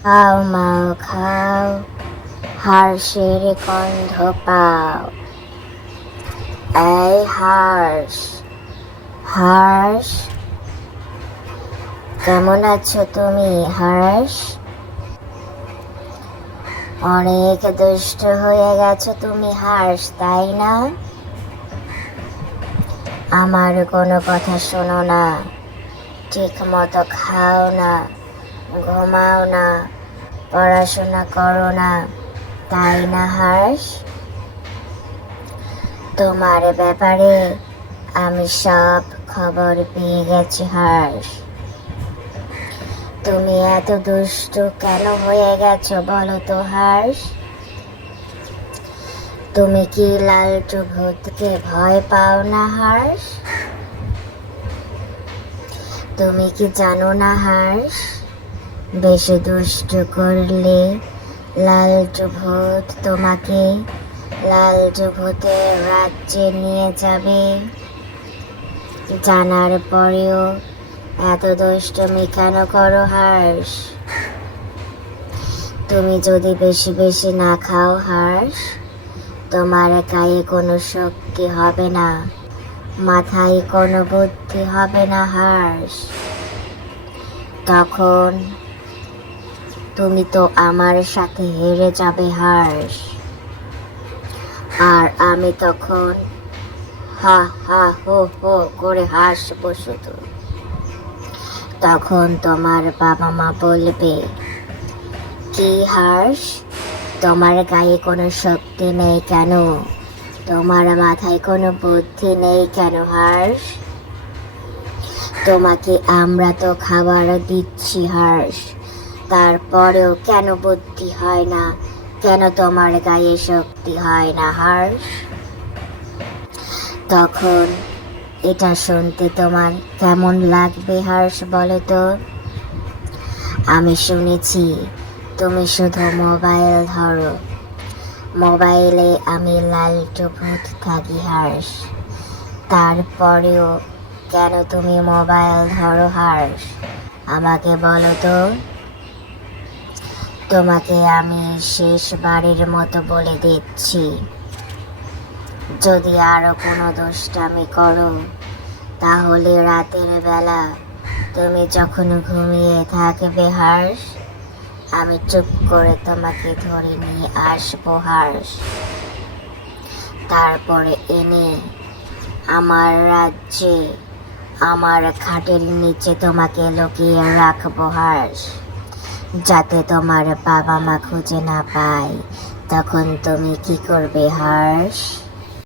খাও, মাও, খাও হার্ষের গন্ধ পাও। এই হার্ষ হার্ষ কেমন আছো তুমি হার্ষ অনেক দুষ্ট হয়ে গেছো তুমি হার্ষ তাই না? আমার কোনো কথা শোনো না ঠিক মতো খাও না। ঘুমাও না, পড়াশোনা করো না, তাই না হার্ষ তোমার ব্যাপারে আমি সব খবর পেয়ে গেছি হার্ষ তুমি এত দুষ্টু কেন হয়ে গেছো বলো তো হার্ষ তুমি কি লালটু ভূতকে ভয় পাও না হার্ষ তুমি কি জানো না হার্ষ বেশি দুষ্ট করলে লাল ভূত তোমাকে লাল ভূতের রাজ্যে নিয়ে যাবে। জানার পরেও এত দুষ্টুমি কেন করো হার্ষ? তুমি যদি বেশি বেশি না খাও হার্ষ, তোমার গায়ে কোনো শক্তি হবে না, মাথায় কোনো বুদ্ধি হবে না হার্ষ। তখন তুমি তো আমার সাথে হেরে যাবে হার্ষ আর আমি তখন হা হা, হো হো করে হাসবো শুধু। তখন তোমার বাবা মা বলবে, কি হার্ষ তোমার গায়ে কোনো শক্তি নেই কেন? তোমার মাথায় কোনো বুদ্ধি নেই কেন হার্ষ তোমাকে আমরা তো খাবার দিচ্ছি হার্ষ তারপরেও কেন বুদ্ধি হয় না? কেন তোমার গায়ে শক্তি হয় না হার্ষ তখন এটা শুনতে তোমার কেমন লাগবে হার্ষ বলো তো? আমি শুনেছি তুমি শুধু মোবাইল ধরো। মোবাইলে আমি লালটু ভূত থাকি হার্ষ তারপরেও কেন তুমি মোবাইল ধরো হার্ষ আমাকে বলো তো। তোমাকে আমি শেষবারের মতো বলে দিচ্ছি। যদি আরও কোনো দুষ্টামি করো, তাহলে রাতের বেলা তুমি যখন ঘুমিয়ে থাকবে, হার্ষ, আমি চুপ করে তোমাকে ধরে নিয়ে আসব, হার্ষ। তারপরে এনে আমার রাজ্যে, আমার খাটের নিচে তোমাকে লুকিয়ে রাখব, হার্ষ। যাতে তোমার বাবা মা খুঁজে না পায়। তখন তুমি কি করবে হার্ষ